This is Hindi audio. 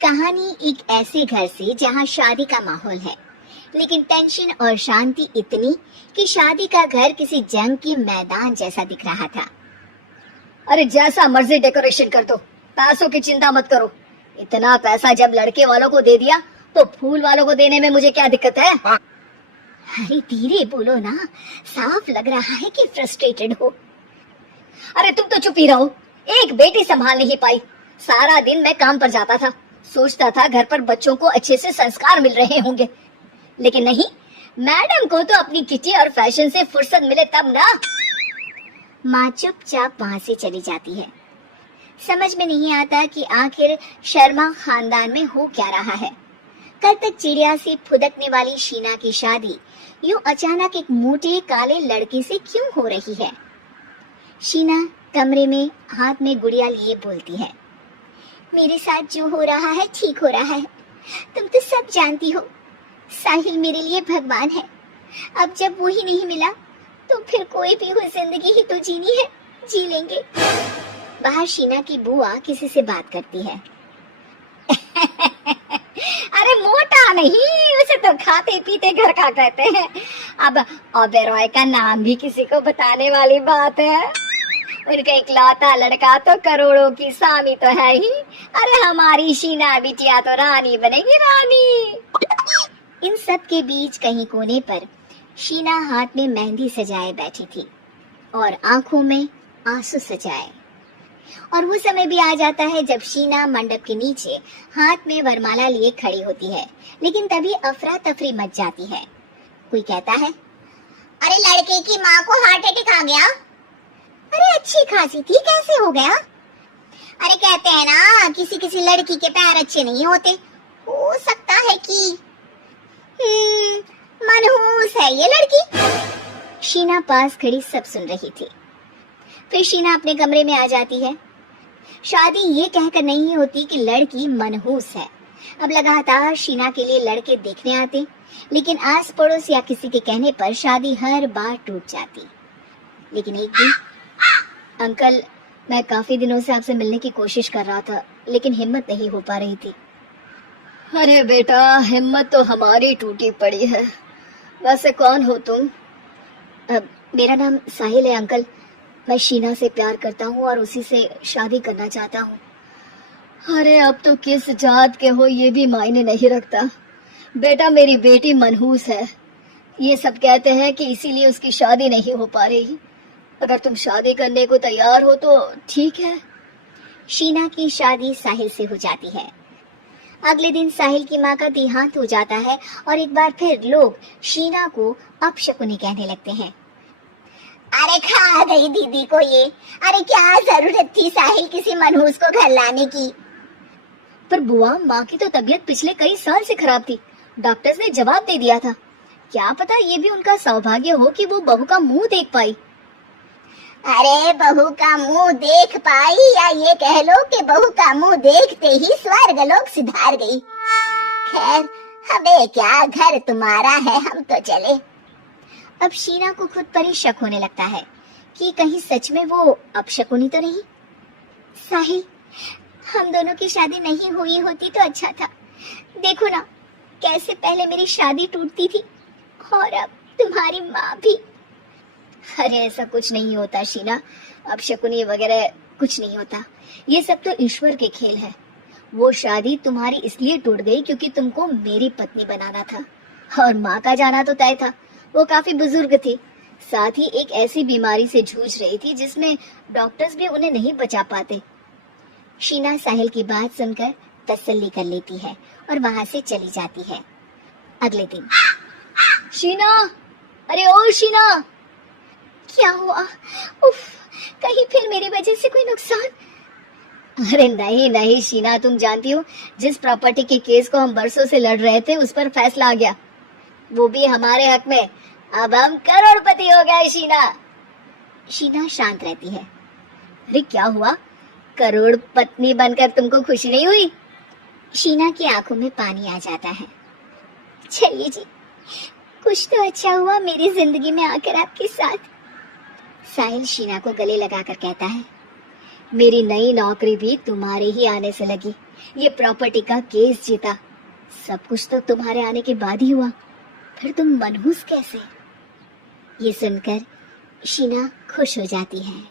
कहानी एक ऐसे घर से जहाँ शादी का माहौल है, लेकिन टेंशन और शांति इतनी कि शादी का घर किसी जंग के मैदान जैसा दिख रहा था। अरे जैसा मर्जी डेकोरेशन कर दो, पैसों की चिंता मत करो। इतना पैसा जब लड़के वालों को दे दिया तो फूल वालों को देने में मुझे क्या दिक्कत है? अरे धीरे बोलो ना, साफ लग रहा है कि फ्रस्ट्रेटेड हो। अरे तुम तो चुप ही रहो। एक बेटी संभाल नहीं पाई। सारा दिन मैं काम पर जाता था, सोचता था घर पर बच्चों को अच्छे से संस्कार मिल रहे होंगे, लेकिन नहीं, मैडम को तो अपनी किटी और फैशन से फुर्सत मिले तब ना। माँ चुपचाप वहाँ से चली जाती है। समझ में नहीं आता कि आखिर शर्मा खानदान में हो क्या रहा है। कल तक चिड़िया से फुदकने वाली शीना की शादी यूं अचानक एक मोटे काले लड़के से क्यों हो रही है? शीना कमरे में हाथ में गुड़िया लिए बोलती है, मेरे साथ जो हो रहा है ठीक हो रहा है। तुम तो सब जानती हो, साहिल मेरे लिए भगवान है। अब जब वो ही नहीं मिला तो फिर कोई भी हो जिंदगी ही तो जीनी है, जी लेंगे। बाहर शीना की बुआ किसी से बात करती है। अरे मोटा नहीं, उसे तो खाते पीते घर का कहते हैं। अब ओबेरॉय का नाम भी किसी को बताने वाली बात है। उनका इकलौता लड़का तो करोड़ों की स्वामी तो है ही। अरे हमारी शीना बिटिया तो रानी बनेगी, रानी। इन सब के बीच कहीं कोने पर शीना हाथ में मेहंदी सजाए बैठी थी और आंखों में आंसू सजाए। और वो समय भी आ जाता है जब शीना मंडप के नीचे हाथ में वरमाला लिए खड़ी होती है, लेकिन तभी अफरा तफरी मच जाती है। कोई कहता है, अरे लड़के की माँ को हार्ट अटैक आ गया। अरे अच्छी खासी थी, कैसे हो गया? अरे कहते हैं ना, किसी किसी लड़की के पैर अच्छे नहीं होते। हो सकता है कि मनहूस है ये लड़की। शीना पास खड़ी सब सुन रही थी। फिर शीना अपने कमरे में आ जाती है। शादी ये कहकर नहीं होती कि लड़की मनहूस है। अब लगातार शीना के लिए लड़के देखने आते, लेकिन आस पड़ोस या किसी के कहने पर शादी हर बार टूट जाती। लेकिन एक दिन, अंकल, मैं काफी दिनों से आपसे मिलने की कोशिश कर रहा था, लेकिन हिम्मत नहीं हो पा रही थी। अरे बेटा, हिम्मत तो हमारी टूटी पड़ी है। वैसे कौन हो तुम? मेरा नाम साहिल है अंकल। मैं शीना से प्यार करता हूँ और उसी से शादी करना चाहता हूँ। अरे अब तो किस जात के हो ये भी मायने नहीं रखता। बेटा, मेरी बेटी मनहूस है। ये सब कहते हैं कि इसीलिए उसकी शादी नहीं हो पा रही। अगर तुम शादी करने को तैयार हो तो ठीक है। शीना की शादी साहिल से हो जाती है। अगले दिन साहिल की माँ का देहांत हो जाता है और एक बार फिर लोग शीना को अपशकुनी कहने लगते हैं। अरे खा गई दीदी को ये। अरे क्या जरूरत थी साहिल किसी मनहूस को घर लाने की? पर बुआ, माँ की तो तबीयत पिछले कई साल से खराब थी। डॉक्टर्स ने जवाब दे दिया था। क्या पता ये भी उनका सौभाग्य हो कि वो बहू का मुंह देख पाई। अरे बहू का मुंह देख पाई, या ये कह लो कि बहू का मुंह देखते ही स्वर्ग लोक सिधार गई। खैर, अबे क्या घर तुम्हारा है, हम तो चले। अब शीना को खुद पर ही शक होने लगता है कि कहीं सच में वो अपशकुनी तो नहीं। साहिल, हम दोनों की शादी नहीं हुई होती तो अच्छा था। देखो ना, कैसे पहले मेरी शादी टूटती थी और अब तुम्हारी माँ भी। अरे ऐसा कुछ नहीं होता शीना, अपशकुनी वगैरह कुछ नहीं होता। ये सब तो ईश्वर के खेल है। वो शादी तुम्हारी इसलिए टूट गई क्योंकि तुमको मेरी पत्नी बनाना था, और माँ का जाना तो तय था। वो काफी बुजुर्ग थी, साथ ही एक ऐसी बीमारी से जूझ रही थी जिसमें डॉक्टर्स भी उन्हें नहीं बचा पाते। शीना साहिल की बात सुनकर तसल्ली कर लेती है और वहाँ से चली जाती है। अगले दिन, शीना, अरे ओ शीना। क्या हुआ? उफ, कहीं फिर मेरी वजह से कोई नुकसान? अरे नहीं नहीं शीना, तुम जानती हो, जिस प्रॉपर्टी के केस को हम बरसों से लड़ रहे थे उस पर फैसला आ गया, वो भी हमारे हक में। अब हम करोड़पति हो गए शीना। शीना शांत रहती है। अरे क्या हुआ? करोड़ पत्नी बनकर तुमको खुशी नहीं हुई? शीना की आंखों में पानी आ जाता है। चलिए जी, कुछ तो अच्छा हुआ मेरी जिंदगी में आकर आपके साथ। साहिल शीना को गले लगाकर कहता है, मेरी नई नौकरी भी तुम्हारे ही आने से लगी। ये प्रॉपर्टी का केस जीता। सब कुछ तो तुम्हारे आने के बाद ही हुआ, फिर तुम मनहूस कैसे? ये सुनकर शीना खुश हो जाती है।